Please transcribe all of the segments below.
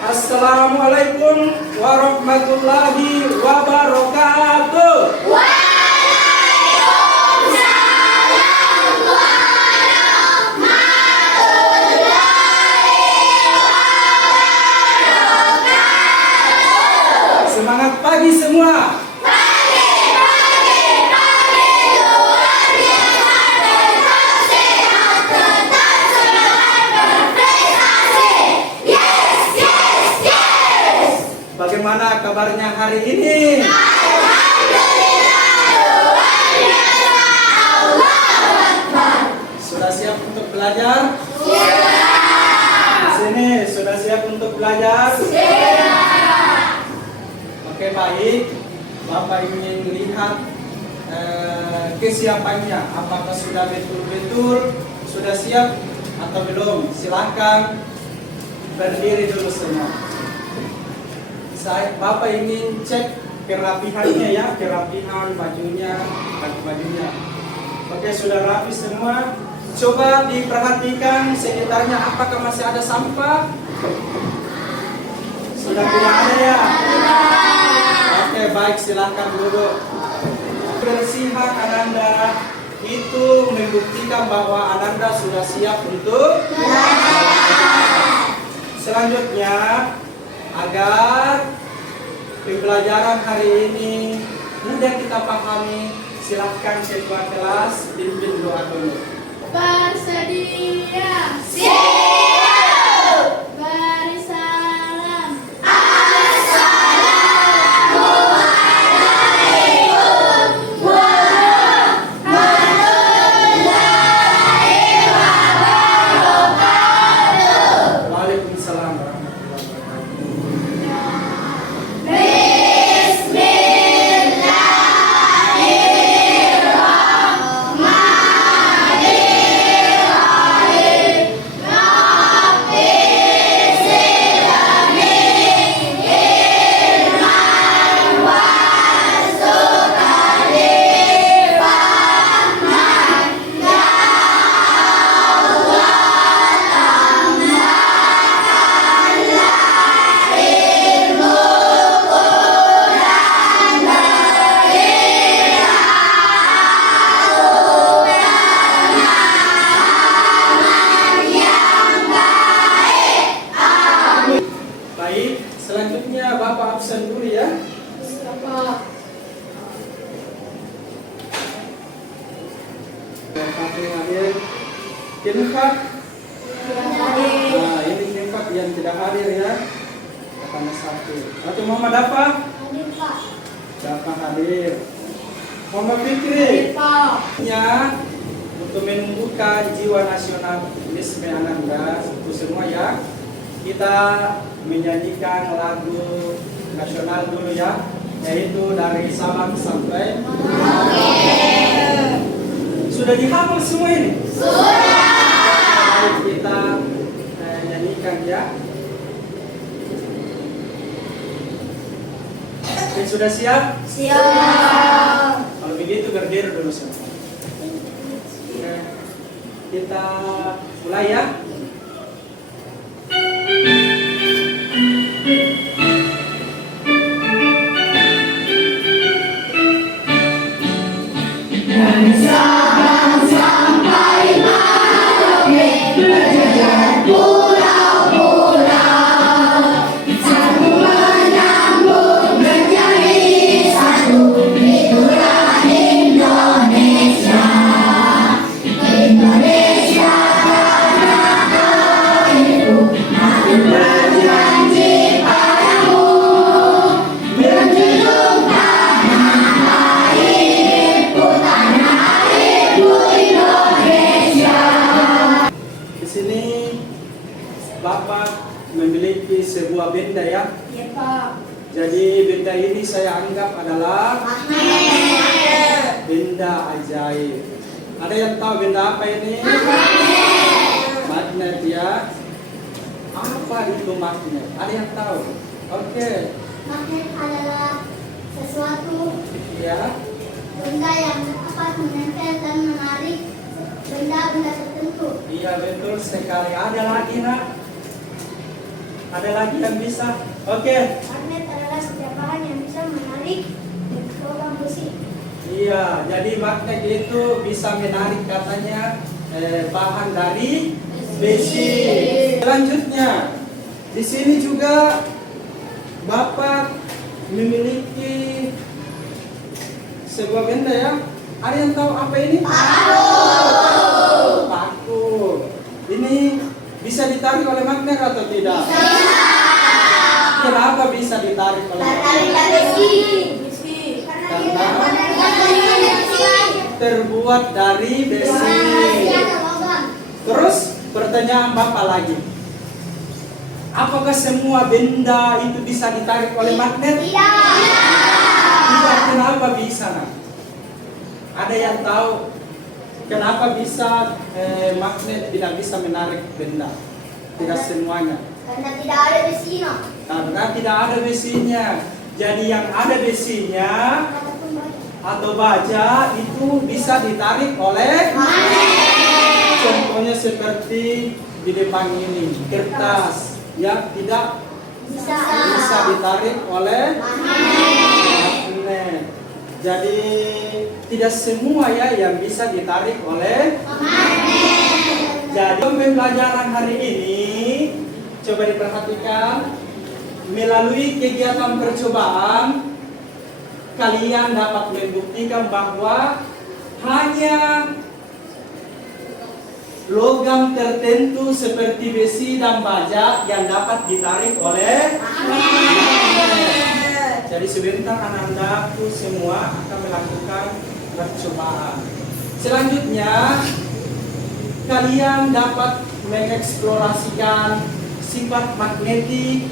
Assalamualaikum warahmatullahi wabarakatuh. Waalaikumsalam warahmatullahi wabarakatuh. Semangat pagi semua. Bagaimana kabarnya hari ini? Alhamdulillah, luar biasa. Allahu Akbar. Sudah siap untuk belajar? Siap. Di sini sudah siap untuk belajar? Siap. Oke, baik. Bapak ingin lihat kesiapannya. Apakah sudah betul-betul sudah siap atau belum? Silakan berdiri dulu semua. Bapak ingin cek kerapihannya ya, kerapihan bajunya, baju-bajunya. Oke, sudah rapi semua. Coba diperhatikan sekitarnya, apakah masih ada sampah? Sudah tidak ada ya? Oke, baik, silakan duduk. Kebersihan Ananda itu membuktikan bahwa Ananda sudah siap untuk selanjutnya. Agar pembelajaran hari ini mudah kita pahami, silahkan ketua kelas pimpin doa dulu. Bersedia. Siap. Beri salam. Assalamualaikum warahmatullahi wabarakatuh. Waalaikumsalam warahmatullahi wabarakatuh. Baik, selanjutnya Bapak absen dulu ya. Bapak hadir. Infak. Nah, ini infak yang tidak hadir ya. Karena satu. Atau Muhammad apa? Bapak hadir. Muhammad Fikri. Ya, untuk menumbuhkan jiwa nasionalisme Ananda itu semua ya. Kita menyanyikan lagu nasional dulu ya, yaitu dari Sabang sampai Sudah dihafal semua ini? Sudah. Baik, kita nyanyikan ya. Oke, sudah siap? Siap. Kalau begitu berdiri dulu semua. Oke, kita mulai ya. Dari Sabang sampai Merauke, berjajar pulau-pulau, satu menyambut menjadi satu, itulah Indonesia. Indonesia tanah airku, aku berjanji padamu, menjunjung tanah airku, tanah airku Indonesia. Di sini Bapak memiliki sebuah benda ya. Ya Pak. Jadi benda ini saya anggap adalah benda ajaib. Ada yang tahu benda apa ini? Magnet ya. Apa itu magnet? Ada yang tahu? Oke. Magnet adalah sesuatu Ya. benda yang dapat menempel dan menarik benda-benda tertentu. Iya betul sekali. Ada lagi nak? Ada lagi yang bisa? Oke. Magnet adalah setiap bahan yang bisa menarik logam besi. Iya, jadi magnet itu bisa menarik katanya bahan dari besi. Selanjutnya, di sini juga Bapak memiliki sebuah benda ya. Ada yang tahu apa ini? Paku. Ini bisa ditarik oleh magnet atau tidak? Kenapa bisa ditarik oleh magnet? Terbuat dari besi. Terus pertanyaan Bapak lagi. Apakah semua benda itu bisa ditarik oleh magnet? Tidak. Kenapa bisa? Nah? Ada yang tahu kenapa bisa magnet tidak bisa menarik benda? Tidak semuanya. Karena tidak ada besinya. Karena tidak ada besinya. Jadi yang ada besinya atau baja itu bisa ditarik oleh magnet. Contohnya seperti di depan ini, kertas ya tidak bisa ditarik oleh magnet. Jadi tidak semua ya yang bisa ditarik oleh magnet. Jadi pembelajaran hari ini coba diperhatikan, melalui kegiatan percobaan kalian dapat membuktikan bahwa hanya logam tertentu seperti besi dan baja yang dapat ditarik oleh magnet. Jadi sebentar anak-anakku semua akan melakukan percobaan. Selanjutnya kalian dapat mengeksplorasikan sifat magnetik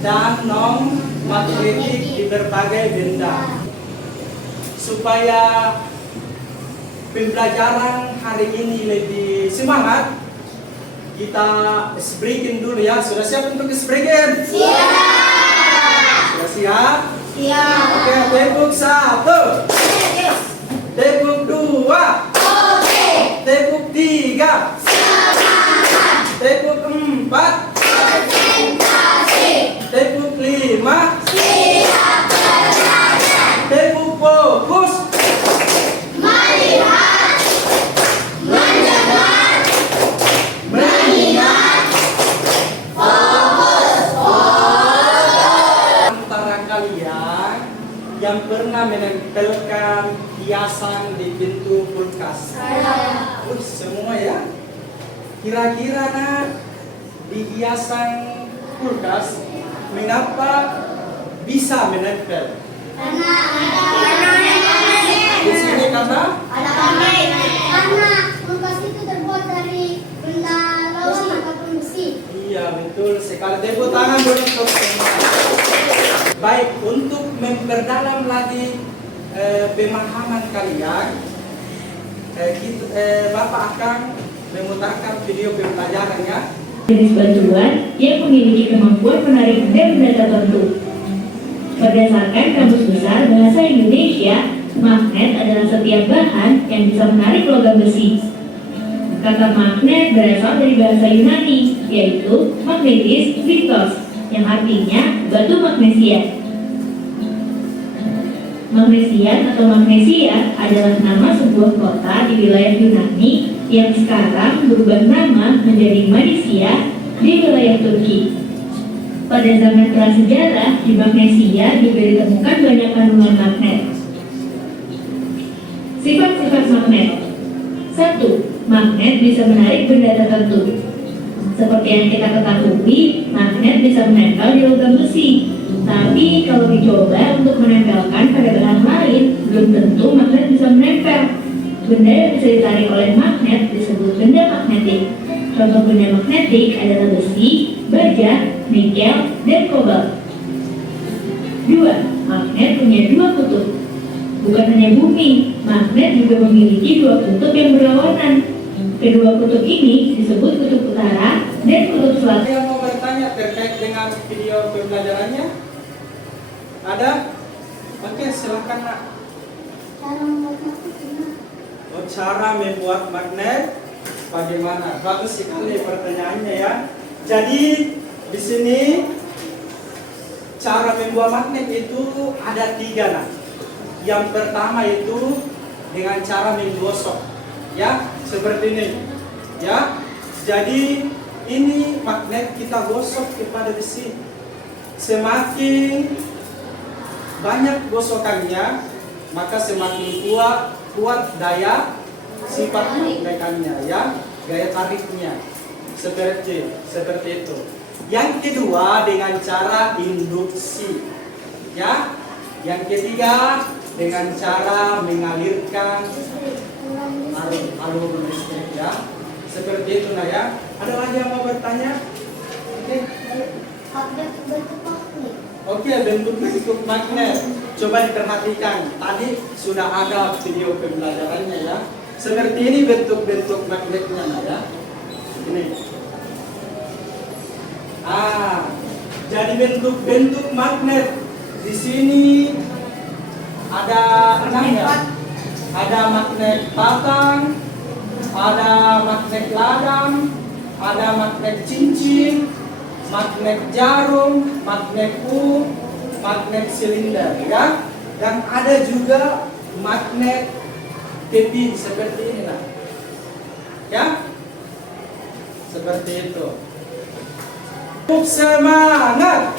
dan non magnetik di berbagai benda. Supaya pembelajaran hari ini lebih semangat, kita speaking dulu ya. Sudah siap untuk speaking? Siap. Sudah siap? Siap. Oke, tepuk 1. Tepuk 2. Tepuk 3. Tepuk 4. Tepuk 5. Tepuk fokus. Melihat, mendengar, mengingat, fokus. Antara kalian yang pernah menempelkan hiasan di pintu kulkas? Semua ya? Kira-kira di hiasan kulkas mengapa bisa menempel? Karena Di sini karena kulkas itu terbuat dari benda logam ataupun besi. iya betul sekali. Tepuk tangan dulu untuk semua. Baik, untuk memperdalam lagi pemahaman kalian, Bapak akan memutarkan video pembelajarannya. Jenis bantuan yang memiliki kemampuan menarik benda tertentu. Berdasarkan Kamus Besar Bahasa Indonesia, magnet adalah setiap bahan yang bisa menarik logam besi. Kata magnet berasal dari bahasa Yunani, yaitu magnetis viktos, yang artinya batu magnesia. Magnesian atau magnesia adalah nama sebuah kota di wilayah Yunani yang sekarang berubah nama menjadi Malaysia di wilayah Turki. Pada zaman prasejarah, di Magnesia juga ditemukan banyak kandungan magnet. Sifat-sifat magnet. 1. Magnet bisa menarik benda tertentu. Seperti yang kita ketahui, magnet bisa menempel di logam besi. Tapi kalau dicoba untuk menempelkan pada bahan lain, belum tentu magnet bisa menempel. Benda yang bisa ditarik oleh magnet disebut benda magnetik. Contoh benda magnetik adalah besi, baja, nikel, dan kobalt. 2. Magnet punya dua kutub. Bukan hanya bumi, magnet juga memiliki dua kutub yang berlawanan. Kedua kutub ini disebut kutub utara dan kutub selatan. Ada yang mau bertanya terkait dengan video pembelajarannya? Ada? Oke, silakan Nak. Cara membuat magnet gimana? Cara membuat magnet bagaimana? Bagus sekali pertanyaannya ya. Jadi Di sini cara membuat magnet itu ada 3 nah. Yang pertama itu dengan cara menggosok, ya seperti ini, ya. Jadi ini magnet kita gosok kepada besi. Semakin banyak gosokannya, maka semakin kuat daya sifat mekannya, ya, gaya tariknya. Seperti itu. Yang kedua dengan cara induksi, ya. Yang ketiga dengan cara mengalirkan alur listrik, ya. Seperti itu nah ya. Ada lagi yang mau bertanya? Oke. Oke, bentuk magnet. Coba diperhatikan. Tadi sudah ada video pembelajarannya, ya. Seperti ini bentuk-bentuk magnetnya nah ya. Ini. Jadi bentuk-bentuk magnet di sini ada 6 ya. Ada magnet batang, ada magnet ladang, ada magnet cincin, magnet jarum, magnet magnet silinder, ya. Dan ada juga magnet keping seperti ini nah. Ya. Seperti itu. Semangat.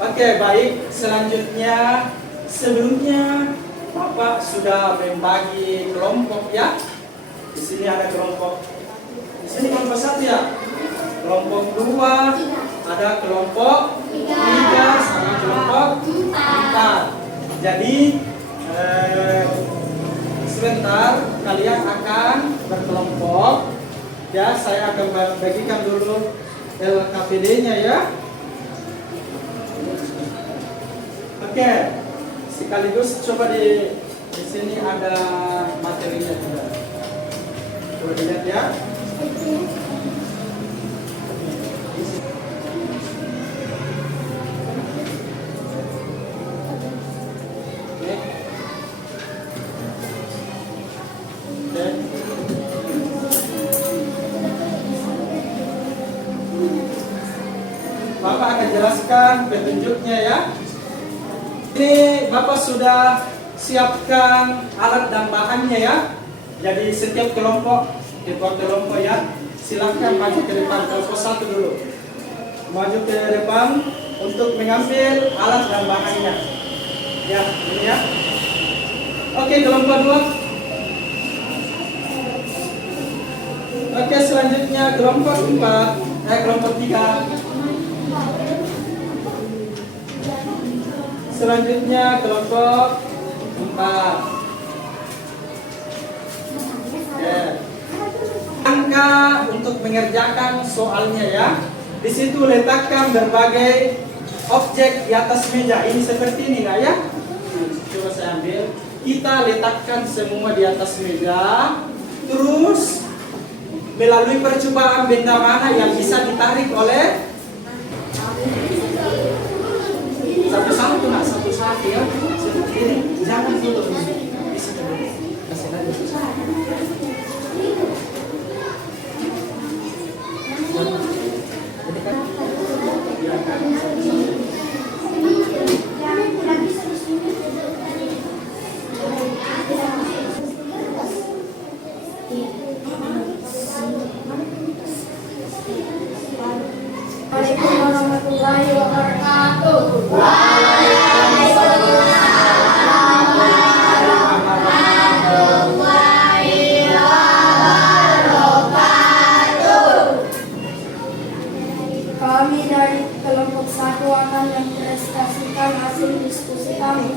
Oke, baik. Selanjutnya, sebelumnya Bapak sudah membagi kelompok, ya. Di sini ada kelompok. Di sini kelompok 1 ya. Kelompok 2, ada kelompok 3 sama kelompok 4. Jadi sebentar kalian akan berkelompok. Ya, saya akan bagikan dulu LKPD-nya, ya. Oke, sekaligus coba di sini ada materinya juga. Coba dilihat ya. Bapak akan jelaskan petunjuknya, ya. Ini Bapak sudah siapkan alat dan bahannya, ya. Jadi setiap kelompok, ketua kelompok, ya, silakan maju ke depan. Kelompok 1 dulu maju ke depan untuk mengambil alat dan bahannya, ya. Ini ya. Oke, kelompok 2. Oke, selanjutnya kelompok 4. Kelompok 3. Selanjutnya kelompok 4. Angka untuk mengerjakan soalnya, ya. Di situ letakkan berbagai objek di atas meja. Ini seperti ini nggak, ya? Coba saya ambil. Kita letakkan semua di atas meja. Terus melalui percobaan benda mana yang bisa ditarik oleh satu-satu, nak, satu-satu, ya. Seperti ini. Jangan dulu. Bisa dulu. Kasih lagi. Jadi kan, ya, Waalaikumsalam warahmatullahi wabarakatuh. Kami dari kelompok 1 akan mempresentasikan hasil diskusi kami.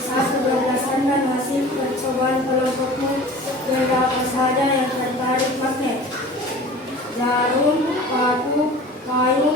Satu, berdasarkan hasil percobaan kelompokmu, benda apa saja yang tertarik magnet? Jarum, paku, kayu,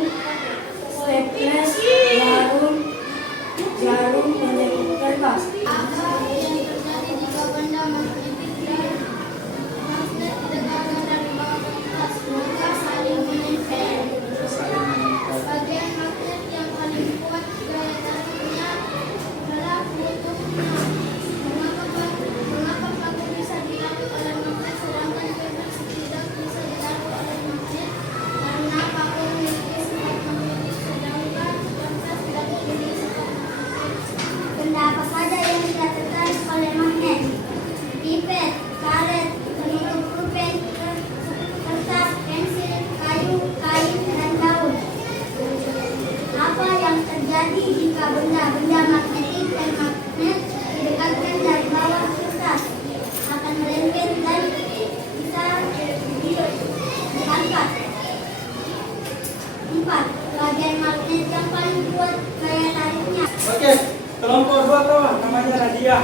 hadiah.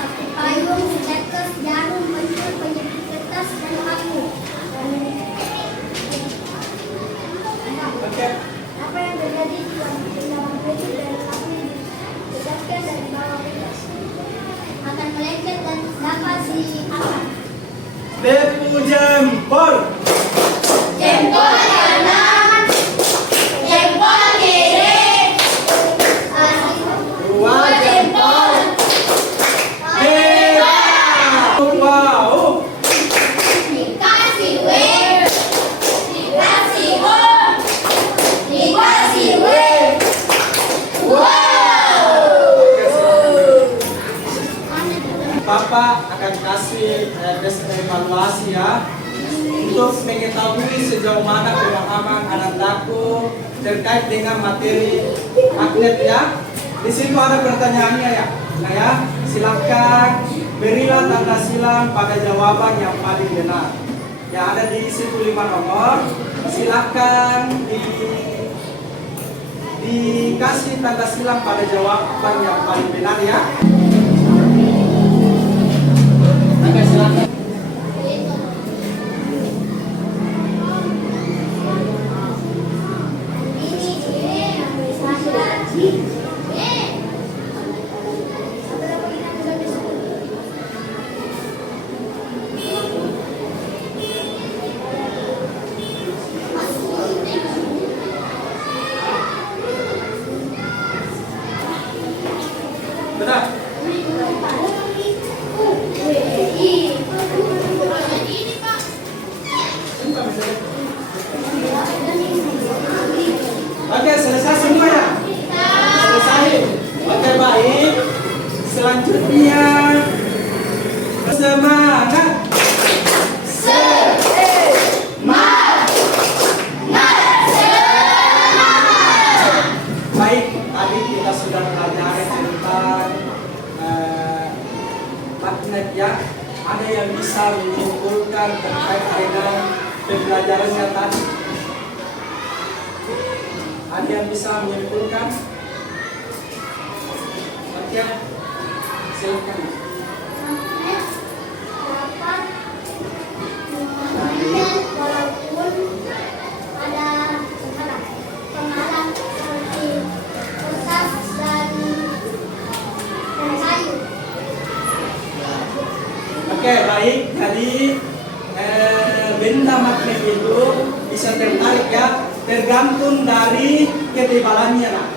Satu payung, setetes, jarum, pensil, penyedot kertas, dan paku. Oke. Apa yang terjadi di dalam baju dan kamu didekatkan dari bawah bebas akan melencet dan dapat diangkat. Depu jempol. Jempol kanan, jempol kiri, Dua jempol. Hebat. Wow. dikasih W, dikasih O, dikasih W. Papa akan kasih evaluasi ya untuk mengetahui sejauh mana pemahaman Anandaku terkait dengan materi magnet ya. Di situ ada pertanyaannya ya. Nah ya, silakan berilah tanda silang pada jawaban yang paling benar. Ya ada di situ 5 nomor. Silakan dikasih tanda silang pada jawaban yang paling benar ya. Oke, silakan. Benar. Oke, selesai semua ya? Selesai. Oke, baik. Selanjutnya semangat. Baik, tadi kita sudah belajar tentang magnet ya. Ada yang bisa menyimpulkan terkait dengan pembelajarannya tadi. Ada yang bisa menyimpulkan? Oke, silakan. Walaupun ada penghalang seperti kertas dan kayu. Oke, baik. Jadi benda magnet itu bisa tertarik ya, tergantung dari ketebalannya. Nah.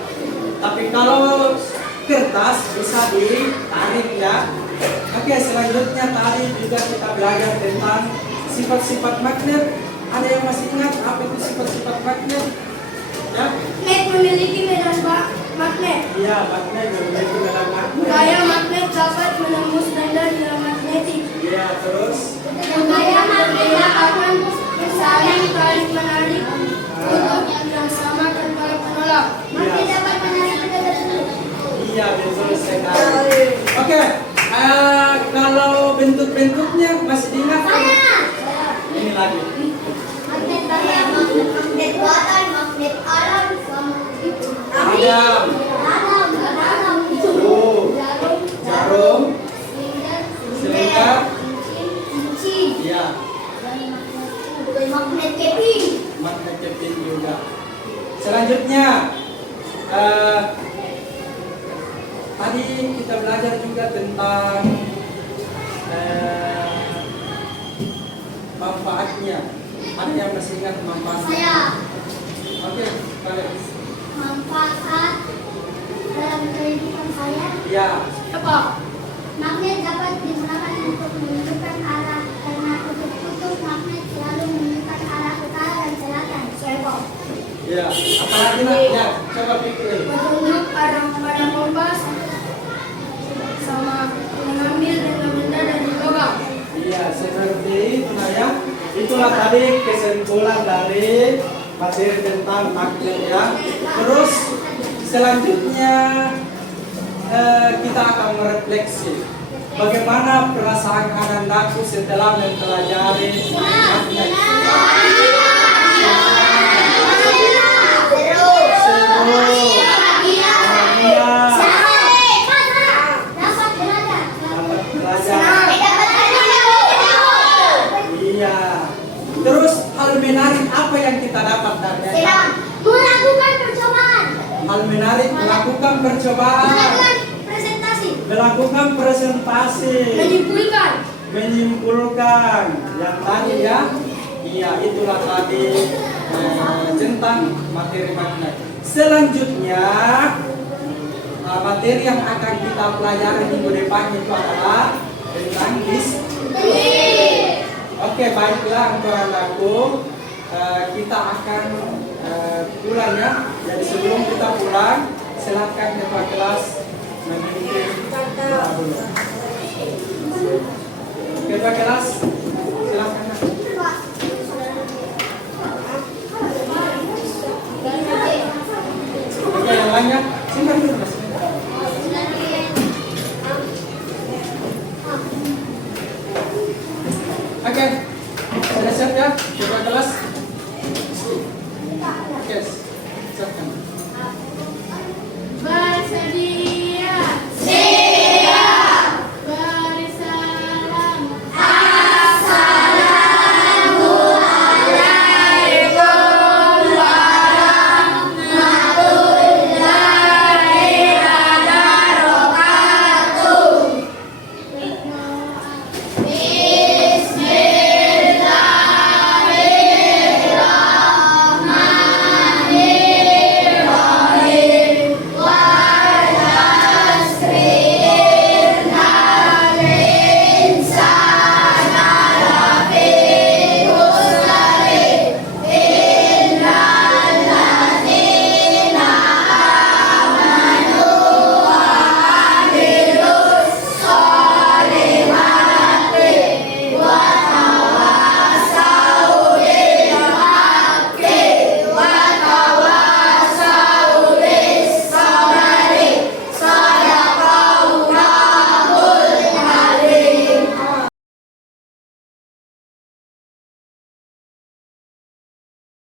Tapi kalau kertas bisa ditarik ya. Oke, selanjutnya tadi juga kita belajar tentang sifat-sifat magnet. Ada yang masih ingat apa itu sifat-sifat magnet? Ya? Magnet memiliki medan magnet. Iya, magnet memiliki medan magnet. Gaya magnet dapat menembus benda yang magnetik. Iya, terus Gaya magnet akan saling tarik menarik untuk yang sama tanpa menolak. Magnet dapat menarik benda tersebut. iya, betul sekali. Oke, kalau bentuk-bentuknya masih diingat? Ini lagi. Magnet bayang, magnet buatan, magnet alam, sama itu. Ada Alam, jarum, silinder, cincin, iya, magnet keping. magnet keping juga. Selanjutnya, tadi kita belajar juga tentang manfaatnya. Ada yang masih ingat manfaatnya? Saya Oke, kalian. manfaat dalam kehidupan saya. Ya, Apa? Magnet dapat digunakan untuk menunjukkan arah karena kutub magnet selalu menunjukkan arah utara dan selatan. ya. Apalagi nak? Ya, coba pikirin. Petunjuk arah pada kompas sama mengambil benda-benda dari logam. Iya, seperti itu nah ya. Itulah tadi kesimpulan dari materi tentang magnet ya. Terus selanjutnya kita akan merefleksi bagaimana perasaan Anandaku setelah mempelajari magnet. Terus Melakukan percobaan. Melakukan presentasi. Melakukan presentasi. Menyimpulkan. Yang tadi ya. Iya, itulah tadi tentang materi magnet. Selanjutnya materi yang akan kita pelajari minggu depan itu adalah tentang listrik. Oke, baiklah untuk anakku, kita akan pulang ya. Jadi sebelum kita pulang, silakan ketua kelas memimpin dulu. Ketua kelas, silakan. Oke, yang lainnya, simpan dulu mas. Oke, sudah siap ya, ketua kelas. Oke, siapkan. Bersedih.